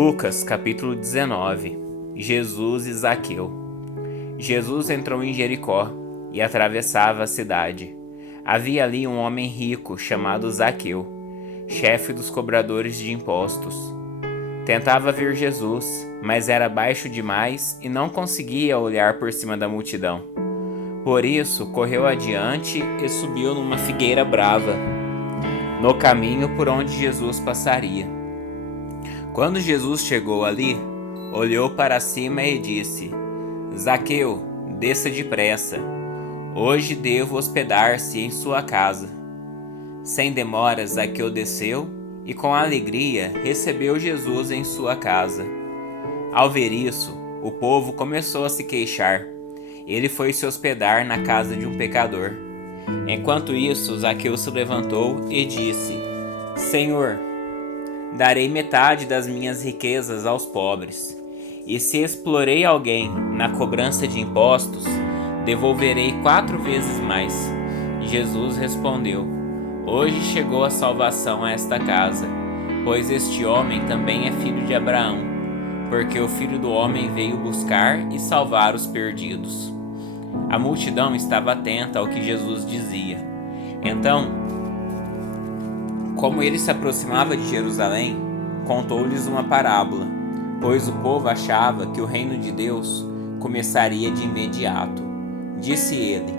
Lucas, capítulo 19. Jesus e Zaqueu. Jesus entrou em Jericó e atravessava a cidade. Havia ali um homem rico chamado Zaqueu, chefe dos cobradores de impostos. Tentava ver Jesus, mas era baixo demais e não conseguia olhar por cima da multidão. Por isso, correu adiante e subiu numa figueira brava, no caminho por onde Jesus passaria. Quando Jesus chegou ali, olhou para cima e disse: Zaqueu, desça depressa. Hoje devo hospedar-se em sua casa. Sem demora, Zaqueu desceu e com alegria recebeu Jesus em sua casa. Ao ver isso, o povo começou a se queixar. Ele foi se hospedar na casa de um pecador. Enquanto isso, Zaqueu se levantou e disse: Senhor, darei metade das minhas riquezas aos pobres. E se explorei alguém na cobrança de impostos, devolverei 4 vezes mais. Jesus respondeu: Hoje chegou a salvação a esta casa, pois este homem também é filho de Abraão, porque o Filho do Homem veio buscar e salvar os perdidos. A multidão estava atenta ao que Jesus dizia. Então, como ele se aproximava de Jerusalém, contou-lhes uma parábola, pois o povo achava que o reino de Deus começaria de imediato. Disse ele: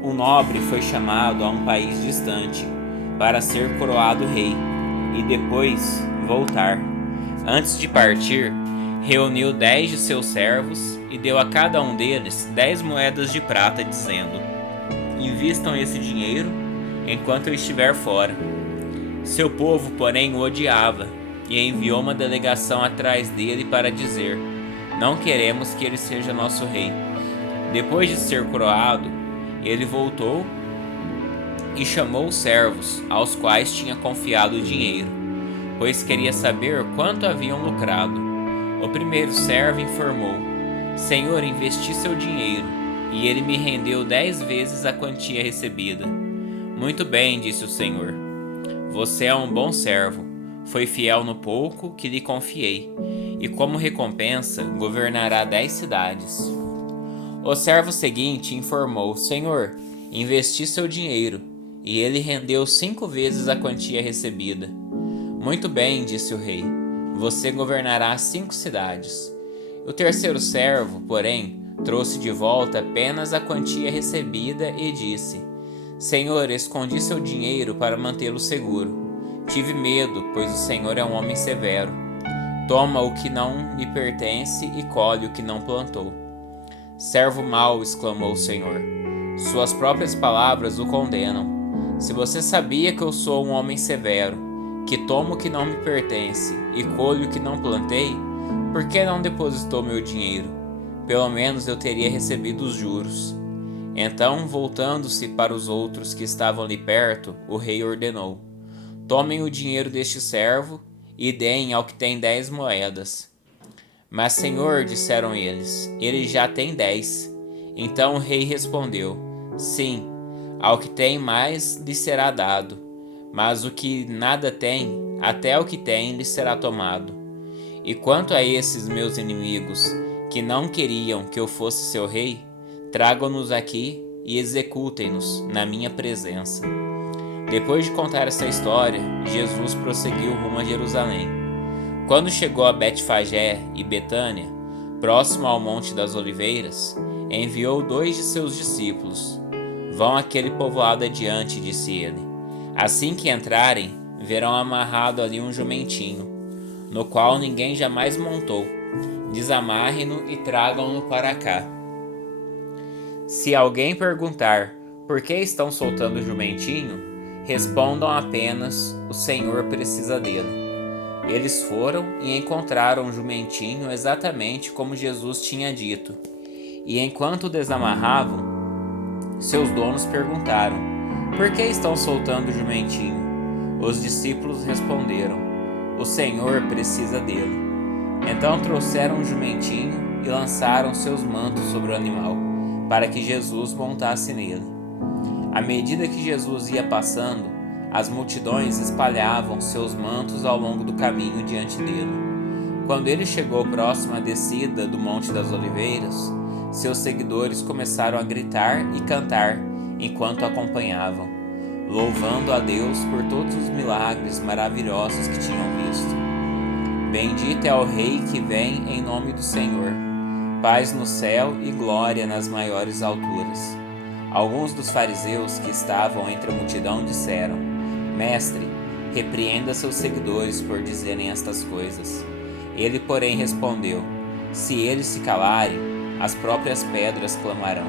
Um nobre foi chamado a um país distante para ser coroado rei e depois voltar. Antes de partir, reuniu 10 de seus servos e deu a cada um deles 10 moedas de prata, dizendo: Invistam esse dinheiro enquanto eu estiver fora. Seu povo, porém, o odiava e enviou uma delegação atrás dele para dizer: Não queremos que ele seja nosso rei. Depois de ser coroado, ele voltou e chamou os servos, aos quais tinha confiado o dinheiro, pois queria saber quanto haviam lucrado. O primeiro servo informou: Senhor, investi seu dinheiro, e ele me rendeu 10 vezes a quantia recebida. Muito bem, disse o Senhor. Você é um bom servo, foi fiel no pouco que lhe confiei, e como recompensa governará 10 cidades. O servo seguinte informou: Senhor, investi seu dinheiro, e ele rendeu 5 vezes a quantia recebida. Muito bem, disse o rei, você governará 5 cidades. O terceiro servo, porém, trouxe de volta apenas a quantia recebida e disse: Senhor, escondi seu dinheiro para mantê-lo seguro. Tive medo, pois o Senhor é um homem severo. Toma o que não lhe pertence e colhe o que não plantou. Servo mau, exclamou o Senhor. Suas próprias palavras o condenam. Se você sabia que eu sou um homem severo, que tomo o que não me pertence e colho o que não plantei, por que não depositou meu dinheiro? Pelo menos eu teria recebido os juros. Então, voltando-se para os outros que estavam ali perto, o rei ordenou: Tomem o dinheiro deste servo e deem ao que tem 10 moedas. Mas, Senhor, disseram eles, ele já tem 10. Então o rei respondeu: Sim, ao que tem mais lhe será dado, mas o que nada tem, até o que tem lhe será tomado. E quanto a esses meus inimigos, que não queriam que eu fosse seu rei, tragam-nos aqui e executem-nos na minha presença. Depois de contar essa história, Jesus prosseguiu rumo a Jerusalém. Quando chegou a Betfagé e Betânia, próximo ao Monte das Oliveiras, enviou 2 de seus discípulos. Vão àquele povoado adiante, disse ele. Assim que entrarem, verão amarrado ali um jumentinho, no qual ninguém jamais montou. Desamarrem-no e tragam-no para cá. Se alguém perguntar por que estão soltando o jumentinho, respondam apenas: o Senhor precisa dele. Eles foram e encontraram o jumentinho exatamente como Jesus tinha dito. E enquanto o desamarravam, seus donos perguntaram: por que estão soltando o jumentinho? Os discípulos responderam: o Senhor precisa dele. Então trouxeram o jumentinho e lançaram seus mantos sobre o animal, para que Jesus montasse nele. À medida que Jesus ia passando, as multidões espalhavam seus mantos ao longo do caminho diante dele. Quando ele chegou próximo à descida do Monte das Oliveiras, seus seguidores começaram a gritar e cantar enquanto acompanhavam, louvando a Deus por todos os milagres maravilhosos que tinham visto. Bendito é o Rei que vem em nome do Senhor. Paz no céu e glória nas maiores alturas. Alguns dos fariseus que estavam entre a multidão disseram: Mestre, repreenda seus seguidores por dizerem estas coisas. Ele, porém, respondeu: Se eles se calarem, as próprias pedras clamarão.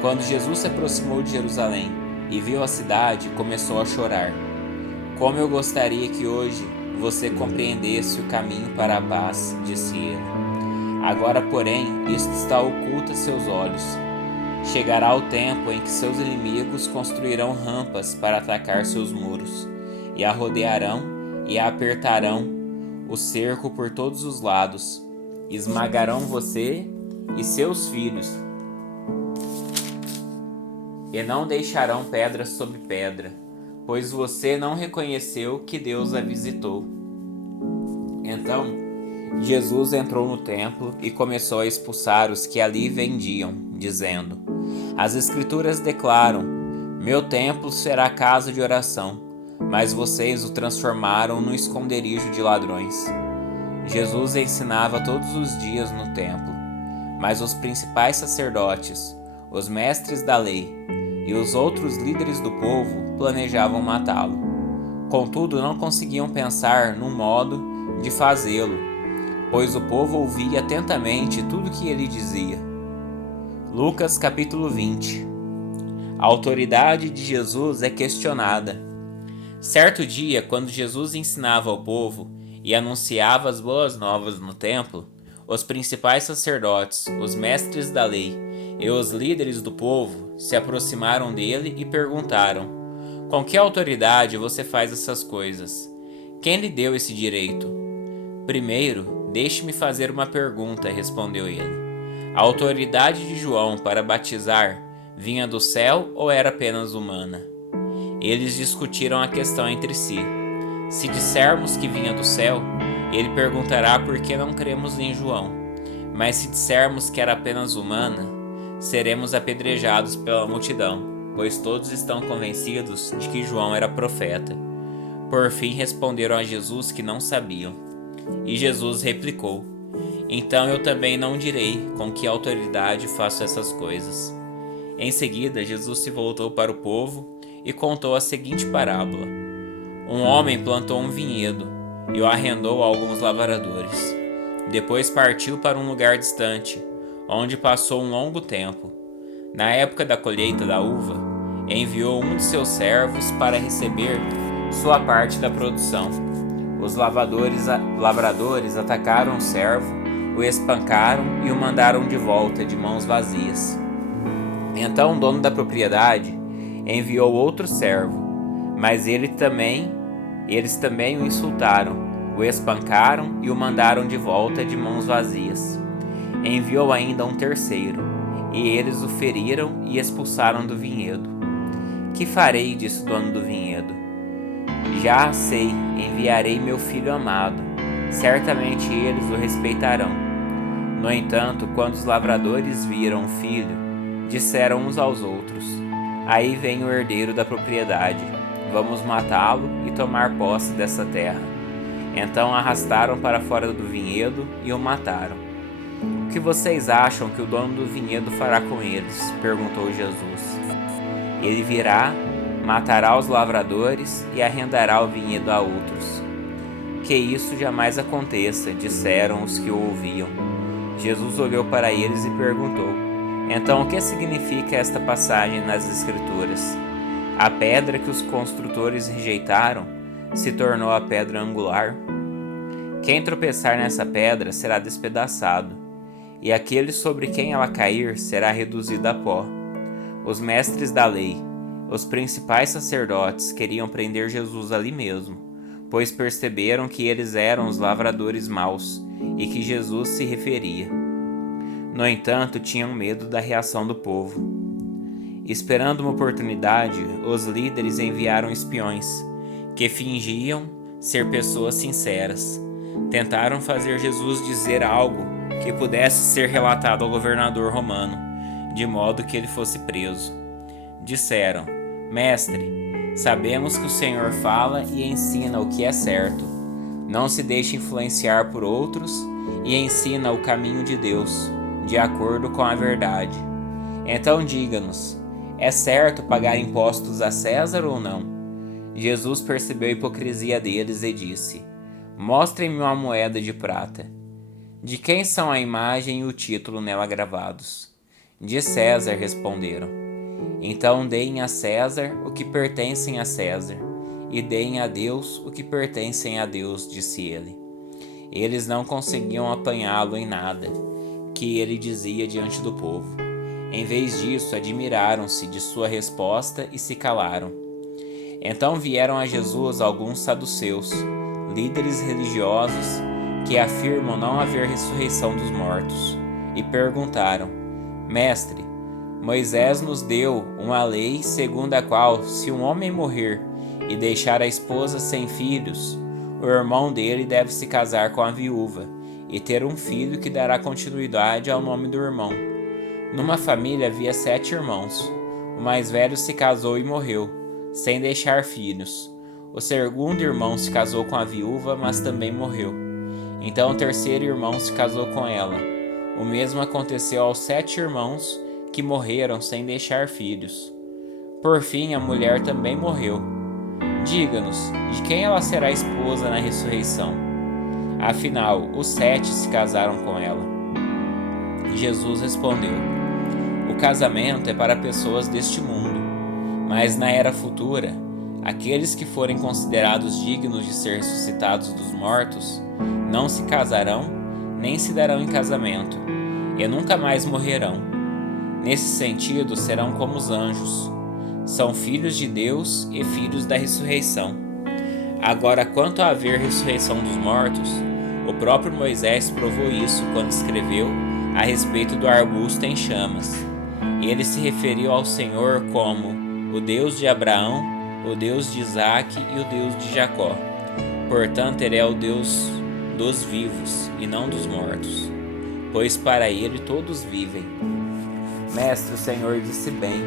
Quando Jesus se aproximou de Jerusalém e viu a cidade, começou a chorar. Como eu gostaria que hoje você compreendesse o caminho para a paz, disse ele. Agora, porém, isto está oculto a seus olhos. Chegará o tempo em que seus inimigos construirão rampas para atacar seus muros, e a rodearão e a apertarão o cerco por todos os lados. Esmagarão você e seus filhos, e não deixarão pedra sobre pedra, pois você não reconheceu que Deus a visitou. Então, Jesus entrou no templo e começou a expulsar os que ali vendiam, dizendo: As Escrituras declaram: Meu templo será casa de oração, mas vocês o transformaram num esconderijo de ladrões. Jesus ensinava todos os dias no templo, mas os principais sacerdotes, os mestres da lei e os outros líderes do povo planejavam matá-lo. Contudo, não conseguiam pensar num modo de fazê-lo, pois o povo ouvia atentamente tudo que ele dizia. Lucas capítulo 20. A autoridade de Jesus é questionada. Certo dia, quando Jesus ensinava ao povo e anunciava as boas novas no templo, os principais sacerdotes, os mestres da lei e os líderes do povo se aproximaram dele e perguntaram: Com que autoridade você faz essas coisas? Quem lhe deu esse direito? Primeiro, deixe-me fazer uma pergunta, respondeu ele. A autoridade de João para batizar vinha do céu ou era apenas humana? Eles discutiram a questão entre si. Se dissermos que vinha do céu, ele perguntará por que não cremos em João. Mas se dissermos que era apenas humana, seremos apedrejados pela multidão, pois todos estão convencidos de que João era profeta. Por fim responderam a Jesus que não sabiam. E Jesus replicou: Então eu também não direi com que autoridade faço essas coisas. Em seguida, Jesus se voltou para o povo e contou a seguinte parábola. Um homem plantou um vinhedo e o arrendou a alguns lavradores. Depois partiu para um lugar distante, onde passou um longo tempo. Na época da colheita da uva, enviou um de seus servos para receber sua parte da produção. Os lavradores atacaram o servo, o espancaram e o mandaram de volta de mãos vazias. Então o dono da propriedade enviou outro servo, mas eles também o insultaram, o espancaram e o mandaram de volta de mãos vazias. Enviou ainda um terceiro, e eles o feriram e expulsaram do vinhedo. Que farei, disse o dono do vinhedo? Já sei, enviarei meu filho amado. Certamente eles o respeitarão. No entanto, quando os lavradores viram o filho, disseram uns aos outros: Aí vem o herdeiro da propriedade. Vamos matá-lo e tomar posse dessa terra. Então arrastaram para fora do vinhedo e o mataram. O que vocês acham que o dono do vinhedo fará com eles? Perguntou Jesus. Ele virá, matará os lavradores e arrendará o vinhedo a outros. Que isso jamais aconteça, disseram os que o ouviam. Jesus olhou para eles e perguntou: Então o que significa esta passagem nas Escrituras? A pedra que os construtores rejeitaram se tornou a pedra angular. Quem tropeçar nessa pedra será despedaçado, e aquele sobre quem ela cair será reduzido a pó. Os mestres da lei, os principais sacerdotes, queriam prender Jesus ali mesmo, pois perceberam que eles eram os lavradores maus e que Jesus se referia. No entanto, tinham medo da reação do povo. Esperando uma oportunidade, os líderes enviaram espiões, que fingiam ser pessoas sinceras. tentaram fazer Jesus dizer algo que pudesse ser relatado ao governador romano, de modo que ele fosse preso. Disseram: Mestre, sabemos que o Senhor fala e ensina o que é certo. Não se deixe influenciar por outros e ensina o caminho de Deus, de acordo com a verdade. Então diga-nos, é certo pagar impostos a César ou não? Jesus percebeu a hipocrisia deles e disse: Mostrem-me uma moeda de prata. De quem são a imagem e o título nela gravados? De César, responderam. Então deem a César o que pertencem a César, e deem a Deus o que pertencem a Deus, disse ele. Eles não conseguiam apanhá-lo em nada que ele dizia diante do povo. Em vez disso, admiraram-se de sua resposta e se calaram. Então vieram a Jesus alguns saduceus, líderes religiosos, que afirmam não haver ressurreição dos mortos, e perguntaram: Mestre, Moisés nos deu uma lei segundo a qual, se um homem morrer e deixar a esposa sem filhos, o irmão dele deve se casar com a viúva e ter um filho que dará continuidade ao nome do irmão. Numa família havia 7 irmãos. O mais velho se casou e morreu, sem deixar filhos. O segundo irmão se casou com a viúva, mas também morreu. Então o terceiro irmão se casou com ela. O mesmo aconteceu aos 7 irmãos, que morreram sem deixar filhos. Por fim, a mulher também morreu. Diga-nos, de quem ela será esposa na ressurreição? Afinal, os 7 se casaram com ela. Jesus respondeu: O casamento é para pessoas deste mundo, mas na era futura, aqueles que forem considerados dignos de ser ressuscitados dos mortos não se casarão, nem se darão em casamento, e nunca mais morrerão. Nesse sentido, serão como os anjos. São filhos de Deus e filhos da ressurreição. Agora, quanto a haver ressurreição dos mortos, o próprio Moisés provou isso quando escreveu a respeito do arbusto em chamas. Ele se referiu ao Senhor como o Deus de Abraão, o Deus de Isaque e o Deus de Jacó. Portanto, ele é o Deus dos vivos e não dos mortos, pois para ele todos vivem. Mestre, o Senhor disse bem,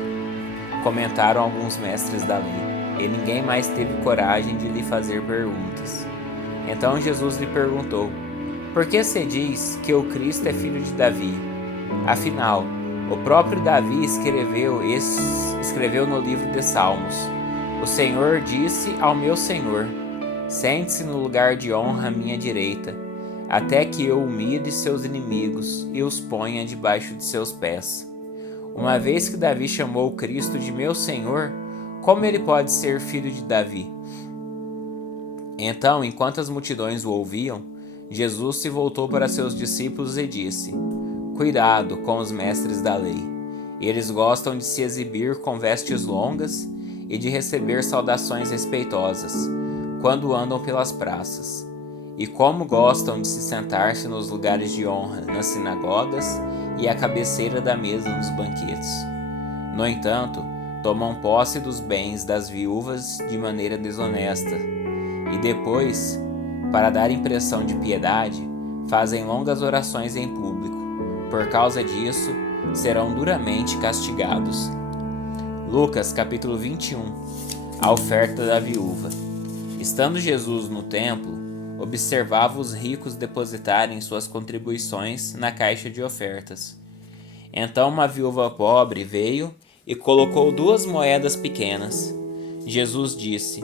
comentaram alguns mestres da lei, e ninguém mais teve coragem de lhe fazer perguntas. Então Jesus lhe perguntou: Por que se diz que o Cristo é filho de Davi? Afinal, o próprio Davi escreveu no livro de Salmos: O Senhor disse ao meu Senhor: Sente-se no lugar de honra à minha direita, até que eu humilhe seus inimigos e os ponha debaixo de seus pés. Uma vez que Davi chamou o Cristo de meu Senhor, como ele pode ser filho de Davi? Então, enquanto as multidões o ouviam, Jesus se voltou para seus discípulos e disse: Cuidado com os mestres da lei. Eles gostam de se exibir com vestes longas e de receber saudações respeitosas quando andam pelas praças. E como gostam de se sentar-se nos lugares de honra nas sinagogas e à cabeceira da mesa nos banquetes. No entanto, tomam posse dos bens das viúvas de maneira desonesta. E depois, para dar impressão de piedade, fazem longas orações em público. Por causa disso, serão duramente castigados. Lucas capítulo 21. A oferta da viúva. Estando Jesus no templo, observava os ricos depositarem suas contribuições na caixa de ofertas. Então uma viúva pobre veio e colocou 2 moedas pequenas. Jesus disse: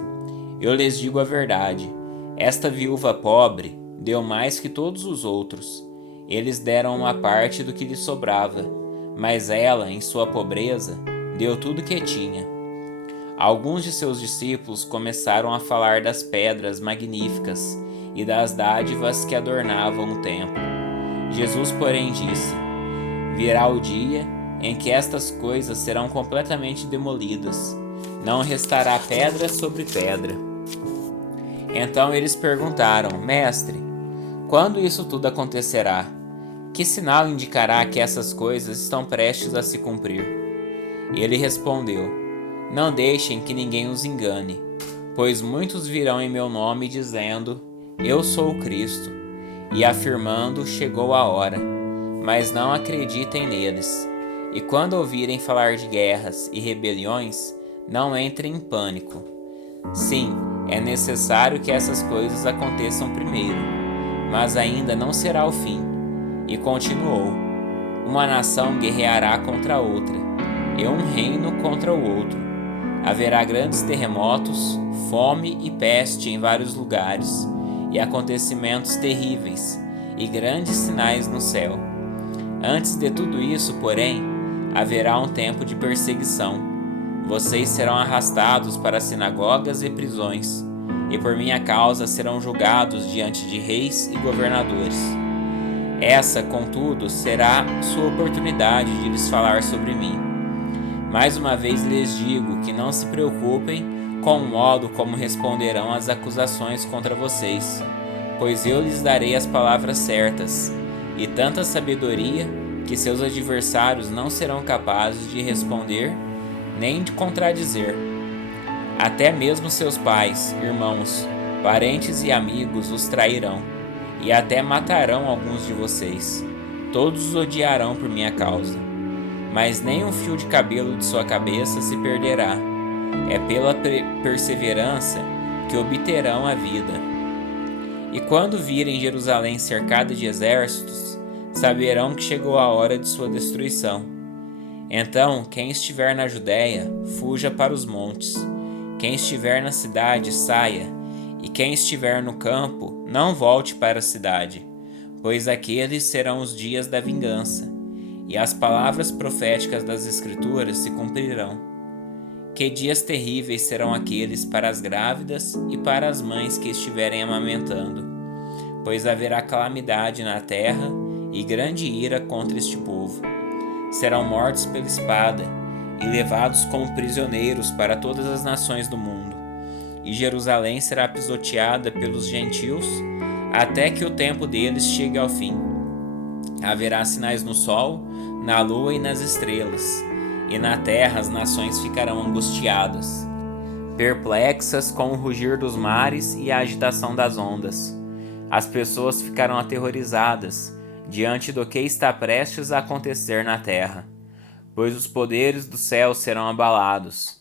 Eu lhes digo a verdade, esta viúva pobre deu mais que todos os outros. Eles deram uma parte do que lhe sobrava, mas ela, em sua pobreza, deu tudo que tinha. Alguns de seus discípulos começaram a falar das pedras magníficas e das dádivas que adornavam o templo. Jesus, porém, disse: Virá o dia em que estas coisas serão completamente demolidas. Não restará pedra sobre pedra. Então eles perguntaram: Mestre, quando isso tudo acontecerá? Que sinal indicará que essas coisas estão prestes a se cumprir? Ele respondeu: Não deixem que ninguém os engane, pois muitos virão em meu nome dizendo: eu sou o Cristo, e afirmando, chegou a hora, mas não acreditem neles. E quando ouvirem falar de guerras e rebeliões, não entrem em pânico. Sim, é necessário que essas coisas aconteçam primeiro, mas ainda não será o fim. E continuou: uma nação guerreará contra outra, e um reino contra o outro. Haverá grandes terremotos, fome e peste em vários lugares, e acontecimentos terríveis, e grandes sinais no céu. Antes de tudo isso, porém, haverá um tempo de perseguição. Vocês serão arrastados para sinagogas e prisões, e por minha causa serão julgados diante de reis e governadores. Essa, contudo, será sua oportunidade de lhes falar sobre mim. Mais uma vez lhes digo que não se preocupem com o modo como responderão às acusações contra vocês, pois eu lhes darei as palavras certas, e tanta sabedoria que seus adversários não serão capazes de responder nem de contradizer. Até mesmo seus pais, irmãos, parentes e amigos os trairão, e até matarão alguns de vocês. Todos os odiarão por minha causa. Mas nem um fio de cabelo de sua cabeça se perderá. É pela perseverança que obterão a vida. E quando virem Jerusalém cercada de exércitos, saberão que chegou a hora de sua destruição. Então, quem estiver na Judéia, fuja para os montes. Quem estiver na cidade, saia. E quem estiver no campo, não volte para a cidade, pois aqueles serão os dias da vingança, e as palavras proféticas das Escrituras se cumprirão. Que dias terríveis serão aqueles para as grávidas e para as mães que estiverem amamentando, pois haverá calamidade na terra e grande ira contra este povo. Serão mortos pela espada e levados como prisioneiros para todas as nações do mundo, e Jerusalém será pisoteada pelos gentios até que o tempo deles chegue ao fim. Haverá sinais no sol, na lua e nas estrelas, e na terra as nações ficarão angustiadas, perplexas com o rugir dos mares e a agitação das ondas. As pessoas ficarão aterrorizadas diante do que está prestes a acontecer na terra, pois os poderes do céu serão abalados.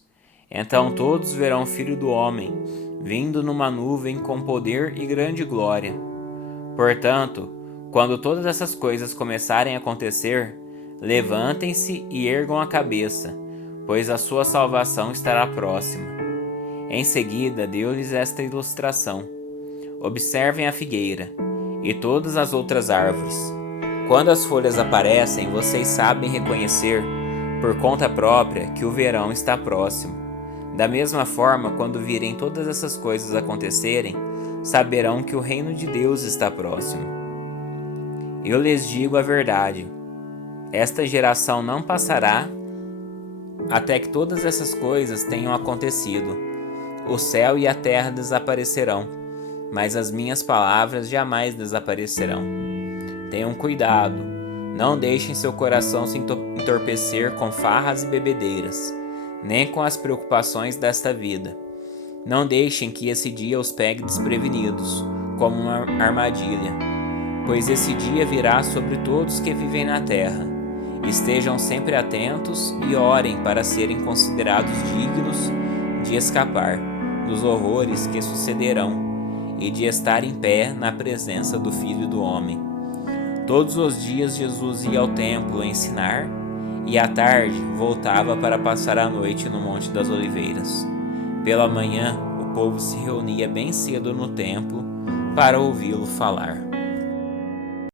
Então todos verão o Filho do Homem, vindo numa nuvem com poder e grande glória. Portanto, quando todas essas coisas começarem a acontecer, levantem-se e ergam a cabeça, pois a sua salvação estará próxima. Em seguida, deu-lhes esta ilustração: observem a figueira e todas as outras árvores. Quando as folhas aparecem, vocês sabem reconhecer, por conta própria, que o verão está próximo. Da mesma forma, quando virem todas essas coisas acontecerem, saberão que o reino de Deus está próximo. Eu lhes digo a verdade: esta geração não passará até que todas essas coisas tenham acontecido. O céu e a terra desaparecerão, mas as minhas palavras jamais desaparecerão. Tenham cuidado, não deixem seu coração se entorpecer com farras e bebedeiras, nem com as preocupações desta vida. Não deixem que esse dia os pegue desprevenidos, como uma armadilha, pois esse dia virá sobre todos que vivem na terra. Estejam sempre atentos e orem para serem considerados dignos de escapar dos horrores que sucederão e de estar em pé na presença do Filho do Homem. Todos os dias Jesus ia ao templo ensinar, e à tarde voltava para passar a noite no Monte das Oliveiras. Pela manhã, o povo se reunia bem cedo no templo para ouvi-lo falar.